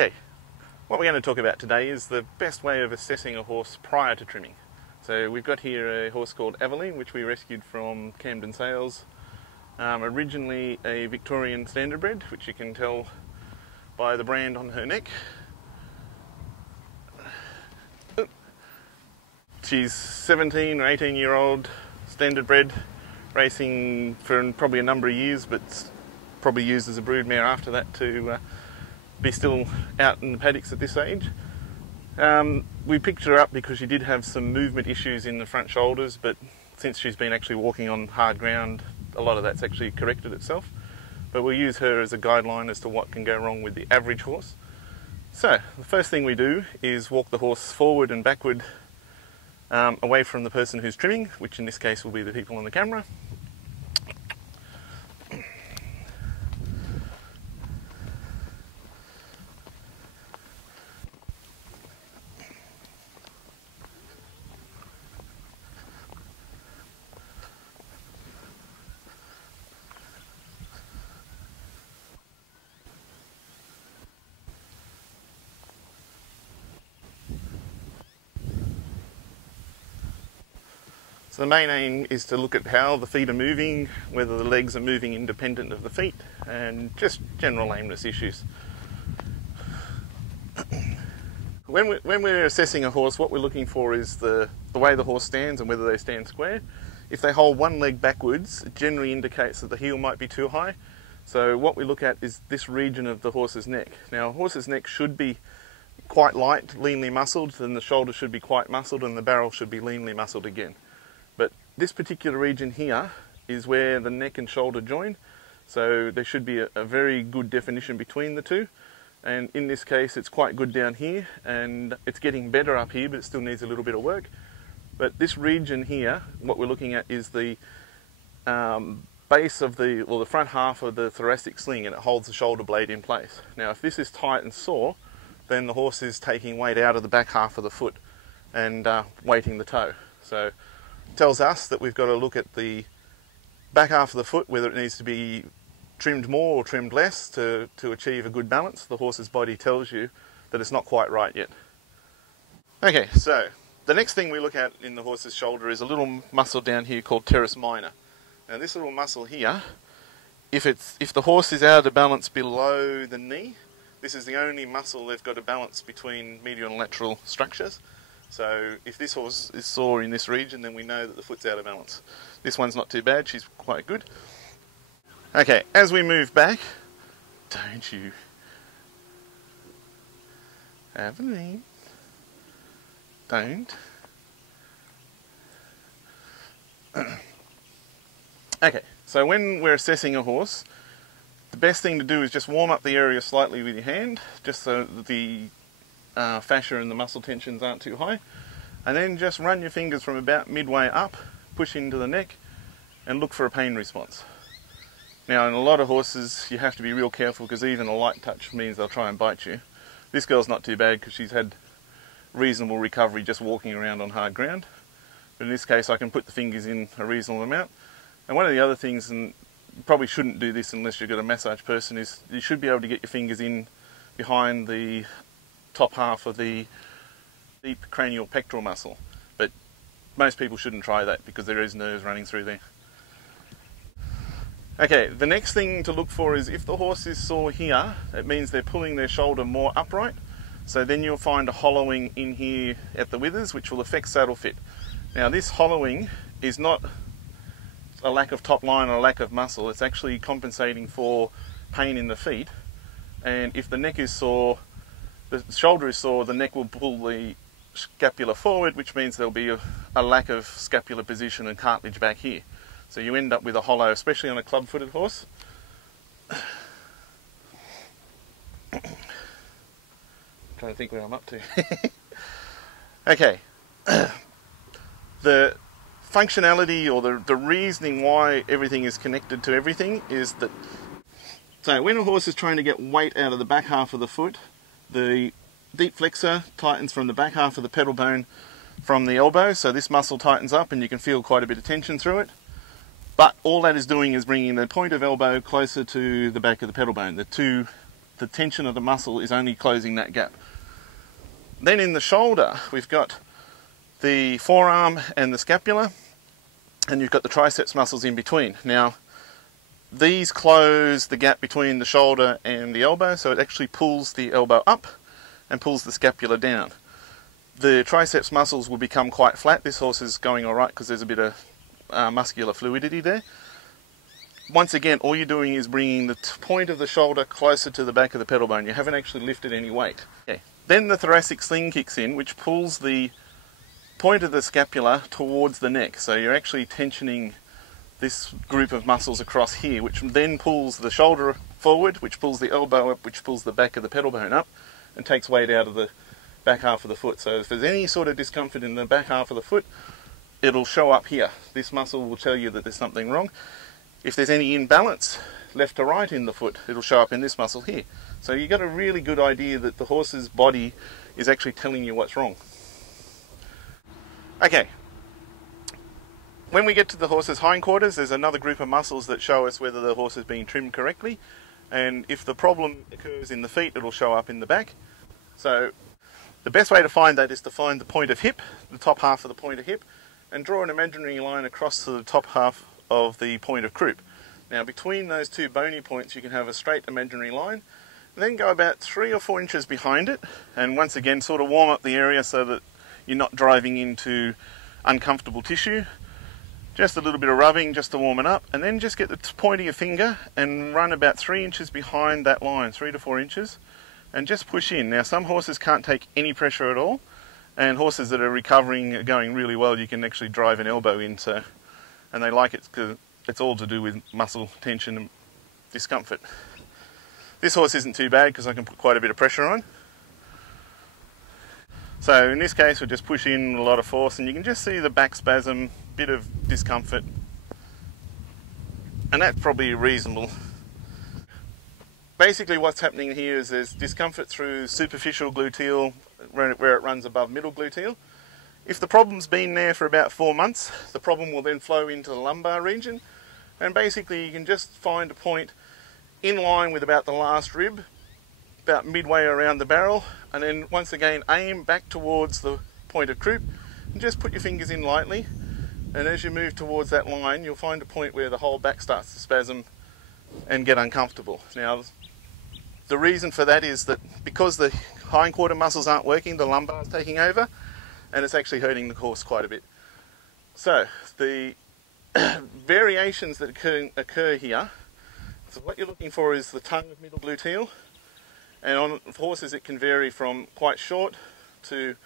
Okay, what we're going to talk about today is the best way of assessing a horse prior to trimming. So we've got here a horse called Aveline, which we rescued from Camden Sales. Originally a Victorian standardbred, which you can tell by the brand on her neck. She's 17 or 18 year old standardbred, racing for probably a number of years, but probably used as a broodmare after that to be still out in the paddocks at this age. We picked her up because she did have some movement issues in the front shoulders, but since she's been actually walking on hard ground, a lot of that's actually corrected itself. But we'll use her as a guideline as to what can go wrong with the average horse. So the first thing we do is walk the horse forward and backward away from the person who's trimming, which in this case will be the people on the camera. So the main aim is to look at how the feet are moving, whether the legs are moving independent of the feet, and just general lameness issues. When we're assessing a horse, what we're looking for is the way the horse stands and whether they stand square. If they hold one leg backwards, it generally indicates that the heel might be too high. So what we look at is this region of the horse's neck. Now a horse's neck should be quite light, leanly muscled, and the shoulder should be quite muscled and the barrel should be leanly muscled again. But this particular region here is where the neck and shoulder join, so there should be a very good definition between the two. And in this case it's quite good down here, and it's getting better up here, but it still needs a little bit of work. But this region here, what we're looking at is the base of the front half of the thoracic sling, and it holds the shoulder blade in place. Now if this is tight and sore, then the horse is taking weight out of the back half of the foot and weighting the toe. So tells us that we've got to look at the back half of the foot, whether it needs to be trimmed more or trimmed less to achieve a good balance. The horse's body tells you that it's not quite right yet. Okay, so the next thing we look at in the horse's shoulder is a little muscle down here called teres minor. Now this little muscle here, if the horse is out of balance below the knee, this is the only muscle they've got to balance between medial and lateral structures. So if this horse is sore in this region, then we know that the foot's out of balance. This one's not too bad, she's quite good. Okay, as we move back, don't you, Aveline, don't. Okay, so when we're assessing a horse, the best thing to do is just warm up the area slightly with your hand, just so that the fascia and the muscle tensions aren't too high, and then just run your fingers from about midway up, push into the neck and look for a pain response. Now in a lot of horses you have to be real careful, because even a light touch means they'll try and bite you. This girl's not too bad because she's had reasonable recovery just walking around on hard ground, but in this case I can put the fingers in a reasonable amount. And one of the other things, and you probably shouldn't do this unless you've got a massage person, is you should be able to get your fingers in behind the top half of the deep cranial pectoral muscle, but most people shouldn't try that because there is nerves running through there. Okay, the next thing to look for is if the horse is sore here, it means they're pulling their shoulder more upright, so then you'll find a hollowing in here at the withers, which will affect saddle fit. Now this hollowing is not a lack of top line or a lack of muscle, it's actually compensating for pain in the feet. And if the neck is sore, the shoulder is sore, the neck will pull the scapula forward, which means there'll be a lack of scapular position and cartilage back here. So you end up with a hollow, especially on a club-footed horse. Trying to think where I'm up to. Okay. The functionality or the reasoning why everything is connected to everything is that, so when a horse is trying to get weight out of the back half of the foot, the deep flexor tightens from the back half of the pedal bone from the elbow, so this muscle tightens up and you can feel quite a bit of tension through it. But all that is doing is bringing the point of elbow closer to the back of the pedal bone. The two the tension of the muscle is only closing that gap. Then in the shoulder, we've got the forearm and the scapula, and you've got the triceps muscles in between. Now, these close the gap between the shoulder and the elbow, so it actually pulls the elbow up and pulls the scapula down. The triceps muscles will become quite flat. This horse is going alright because there's a bit of muscular fluidity there. Once again, all you're doing is bringing the point of the shoulder closer to the back of the pedal bone. You haven't actually lifted any weight. Okay. Then the thoracic sling kicks in, which pulls the point of the scapula towards the neck. So you're actually tensioning this group of muscles across here, which then pulls the shoulder forward, which pulls the elbow up, which pulls the back of the pedal bone up, and takes weight out of the back half of the foot. So if there's any sort of discomfort in the back half of the foot, it'll show up here. This muscle will tell you that there's something wrong. If there's any imbalance left to right in the foot, it'll show up in this muscle here. So you got a really good idea that the horse's body is actually telling you what's wrong. Okay, when we get to the horse's hindquarters, there's another group of muscles that show us whether the horse is being trimmed correctly, and if the problem occurs in the feet, it'll show up in the back. So the best way to find that is to find the point of hip, the top half of the point of hip, and draw an imaginary line across to the top half of the point of croup. Now between those two bony points you can have a straight imaginary line, and then go about 3 or 4 inches behind it, and once again sort of warm up the area so that you're not driving into uncomfortable tissue. Just a little bit of rubbing just to warm it up, and then just get the point of your finger and run about 3 inches behind that line, 3 to 4 inches, and just push in. Now some horses can't take any pressure at all, and horses that are recovering are going really well, you can actually drive an elbow in, so, and they like it because it's all to do with muscle tension and discomfort. This horse isn't too bad because I can put quite a bit of pressure on. So in this case we just push in a lot of force, and you can just see the back spasm, bit of discomfort, and that's probably reasonable. Basically what's happening here is there's discomfort through superficial gluteal where it runs above middle gluteal. If the problem's been there for about 4 months, the problem will then flow into the lumbar region, and basically you can just find a point in line with about the last rib, about midway around the barrel, and then once again aim back towards the point of croup and just put your fingers in lightly, and as you move towards that line you'll find a point where the whole back starts to spasm and get uncomfortable. Now the reason for that is that because the hindquarter muscles aren't working, the lumbar is taking over, and it's actually hurting the horse quite a bit. So the variations that occur here, so what you're looking for is the tongue of middle gluteal, and on horses it can vary from quite short to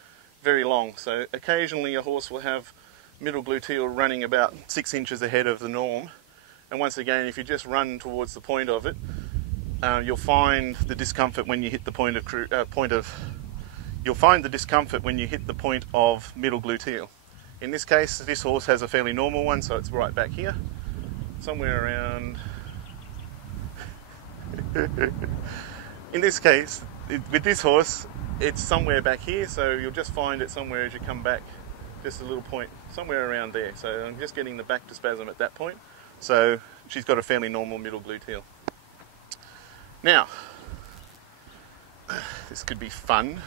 very long. So occasionally a horse will have middle gluteal running about 6 inches ahead of the norm, and once again if you just run towards the point of it, you'll find the discomfort when you hit the you'll find the discomfort when you hit the point of middle gluteal. In this case this horse has a fairly normal one, so it's right back here, somewhere around in this case, with this horse, it's somewhere back here, so you'll just find it somewhere as you come back, just a little point, somewhere around there. So I'm just getting the back to spasm at that point. So she's got a fairly normal middle gluteal. Now, this could be fun.